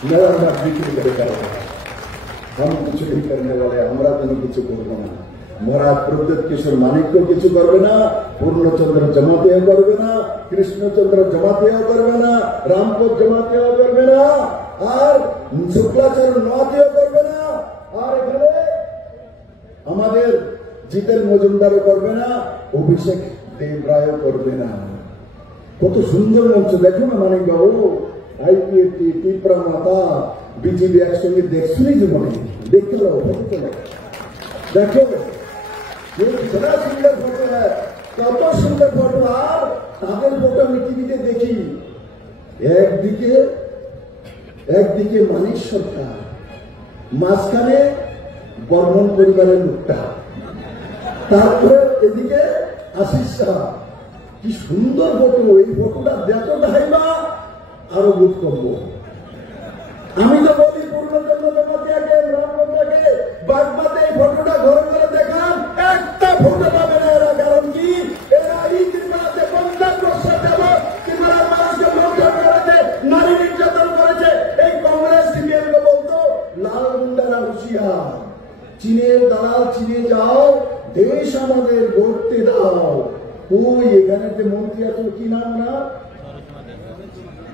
मेरा नाम बिक्री करेगा, हम कुछ नहीं करने वाले, हमारा तो कुछ करना ना। महाराज प्रद्युत किशोर मानिक्य किछु करबे ना, पूर्णचंद्र जमातिया करबे ना, कृष्णचंद्र जमातिया करबे ना, रामपद जमातिया करबे ना, और शुक्लाचार्य नवातिया करबे ना, और এখানে আমাদের জিতেন মজুমদারও করবে না, অভিষেক দেবরায়ও করবে না। কত সুন্দর মঞ্চ দেখো না মানিক বাবু, আইপিএফটি ত্রিপুরা মাতা বিজেপি একসঙ্গে দেখছুনি জীবনে, দেখতে যাও দেখো बड़ा सुंदर फोटो है, कत सुंदर फोटो। और তাদের ফটো আমি টিভিতে দেখি, একদিকে মানিক সরকার, মাঝখানে বর্মন পরিবারের লোকটা, তারপরে এদিকে আশিস শাহ। কি সুন্দর ফটো, এই ফটোটা দেখো ভাইবা আরো বোধ করবো। আমি তো বলি পূর্ণচন্দ্র জমাতিয়াকে, রামপদকে, বাগবাতে এই ফটোটা ঘরে ঘরে দেখান, একটা ফটো পাবে না এরা। কারণ কি, এরা এই ত্রিপুরাতে 50 বছর যাবৎ ত্রিপুরার মানুষকে লুণ্ঠন করেছে, নারী নির্যাতন করেছে। এই কংগ্রেস সিপিএম কে বলতো লাল গুন্ডারা হুঁশিয়ার, চীনের দালাল চীনে যাও, দেশ আমাদের গড়তে দাও। ওই এখানে যে মন্ত্রী আছে কি নাম না,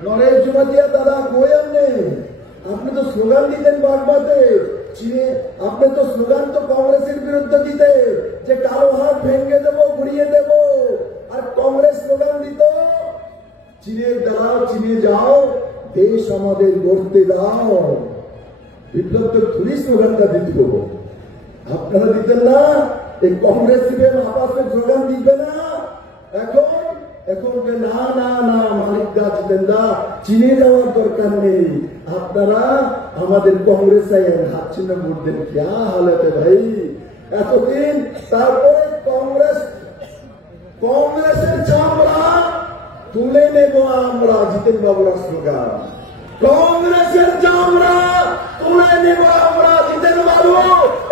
নরেশ জমাতিয়া দাদা, কই আপনি তো স্লোগান দিতেন বাগবাতে চীনে, আপনি তো স্লোগান তো কংগ্রেসের বিরুদ্ধে দিতে যে কালো হাত ভেঙে দেবো, ঘুরিয়ে দেব। আর কংগ্রেস স্লোগান দিত চীনের দালাল চীনে যাও, দেশ আমাদের গড়তে দাও। বিপ্লব তো থুরি স্লোগানটা দিত, আপনারা দিতেন না। এই কংগ্রেস সিপিএম আপসে স্লোগান দিবে না। এখন না না না মানিক দা, জিতেন দা, চীনে যাওয়ার দরকার নেই, আপনারা আমাদের কংগ্রেস হাত চিহ্ন ভোট দেন। ক্যা হালতে ভাই এতদিন। তারপরে কংগ্রেসের চামড়া তুলে নেব আমরা, জিতেন বাবুরা স্লোগান, কংগ্রেসের চামড়া তুলে নেব আমরা, জিতেন বাবু।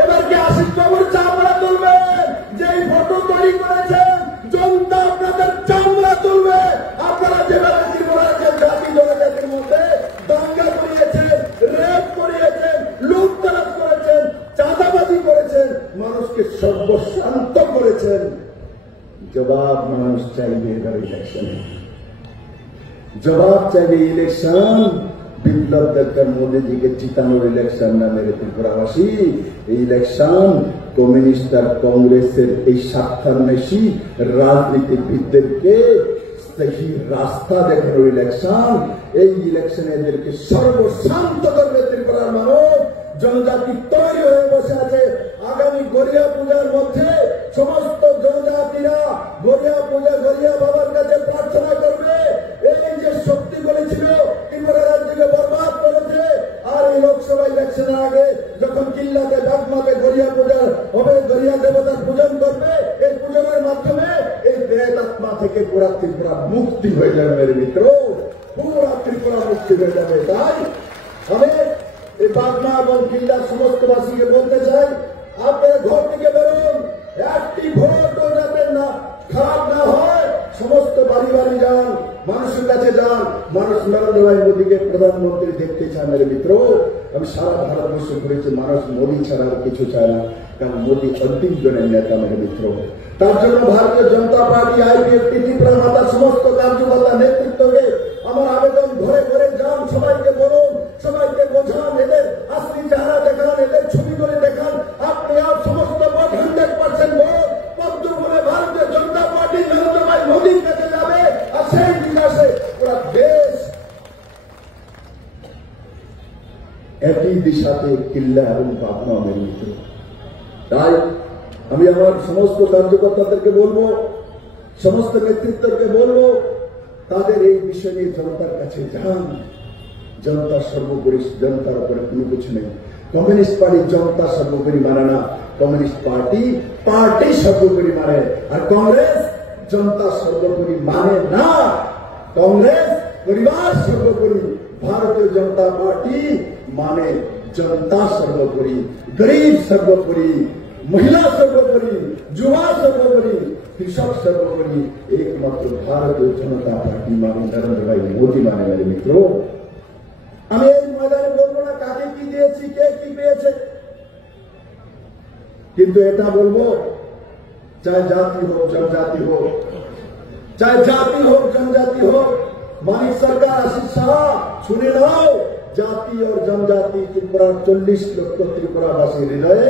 এবার কি আশিস বাবুর চামড়া তুলবেন? যেই ফটো তৈরি করেছেন জনতা আপনাদের চামড়া তুলবে। আপনারা যেভাবে ত্রিপুরার জাতি জনজাতির মধ্যে দাঙ্গা করিয়েছেন, রেপ করিয়েছেন, লুটতরাজ করেছেন, চাঁদাবাজি করেছেন, মানুষকে সর্বশান্ত করেছেন, জবাব মানুষ চাইবে এবার ইলেকশনে। জবাব চাইবে ইলেকশন। বিপ্লব দত্তর মোদীজিকে জিতানোর ইলেকশন না মেরে ত্রিপুরাবাসী, এই ইলেকশন কমিউনিস্ট আর কংগ্রেসের এই স্বার্থান্বেষী রাজনীতিবিদদেরকে সেই রাস্তা দেখানোর ইলেকশন। এই ইলেকশনে এদেরকে সর্বশান্ত করবে ত্রিপুরার মানুষ। জনজাতি তৈরি হয়ে বসে আছে। আগামী গড়িয়া পূজার মধ্যে সমস্ত জনজাতিরা গড়িয়া বাবার কাছে প্রার্থনা করবে। এই যে শক্তিগুলি ছিল ত্রিপুরা রাজ্যকে বরবাদ করেছে, আর এই লোকসভা ইলেকশনের আগে যখন কিল্লাতে বাগমাতে গড়িয়া পূজা হবে, গড়িয়া দেবতার পূজন করবে, এই পূজনের মাধ্যমে এই প্রেত আত্মা থেকে পুরা ত্রিপুরা মুক্তি হয়ে যাবে মেরে মিত্র, পুরা ত্রিপুরা মুক্তি হয়ে যাবে। তাই আমি এই বাগমা এবং কিল্লার সমস্ত বাসীকে বলতে চাই, আপনারা ঘর থেকে বেরোন, একটি ভোটও যাতে না খারাপ না হয়। সমস্ত বাড়ি বাড়ি যান, মানুষের কাছে যান। মানুষ নরেন্দ্র ভাই মোদীকে প্রধানমন্ত্রী দেখতে চায় মেরে মিত্র। আমি সারা ভারতবর্ষ ঘুরেছি, মানুষ মোদী ছাড়া আর কিছু চায় না, কারণ মোদী অন্তিম জনের নেতা মেরে মিত্র। তার জন্য ভারতীয় জনতা পার্টি, আইপিএফটি, ত্রিপুরা মাতার সমস্ত কার্যকর্তা নেতৃত্বকে আমার আবেদন, ঘরে ঘরে যান, সবাইকে বলুন, সবাইকে বোঝান, এদের আসলি চেহারা দেখান, এদের ছবিগুলি দেখান। আপনি আর সমস্ত ভোট 100% ভোট পদ্মপুরে ভারতীয় জনতা পার্টি নরেন্দ্র ভাই মোদীর কাছে যাবে। আর সেই বিকাশে পুরা দেশ একই দিশাতে কিল্লা এবং পাবনা মেরে মিত্র। তাই আমি আমার সমস্ত কার্যকর্তাদেরকে বলবো, সমস্ত নেতৃত্বকে বলবো, তাদের এই বিষয় নিয়ে জনতার কাছে যান। জনতা সর্বোপরি, জনতার উপরে কোনো কিছু নেই। কমিউনিস্ট পার্টি জনতা সর্বোপরি মানে না, কমিউনিস্ট পার্টি সর্বোপরি মানে। আর কংগ্রেস জনতা সর্বোপরি মানে না, কংগ্রেস পরিবার সর্বোপরি। ভারতীয় জনতা পার্টি মানে জনতা সর্বোপরি, গরিব সর্বোপরি, महिला सर्वोपरि, युवा सर्वोपरि, कृषक सर्वोपरि, एकमात्र भारतीय जनता पार्टी माने नरेंद्र भाई मोदी माने मेरे मित्रों। हमें मैदान দিয়েছি, কে কি পেয়েছে। কিন্তু এটা বলবো, চাहे जाति हो जनजाति हो, चाहे जाति हो जनजाति हो, मानिक सरकार आशीष शाह শুনে নাও, জাতি और जनजाति त्रिपुरा 40 লক্ষ ত্রিপুরাবাসী হৃদয়ে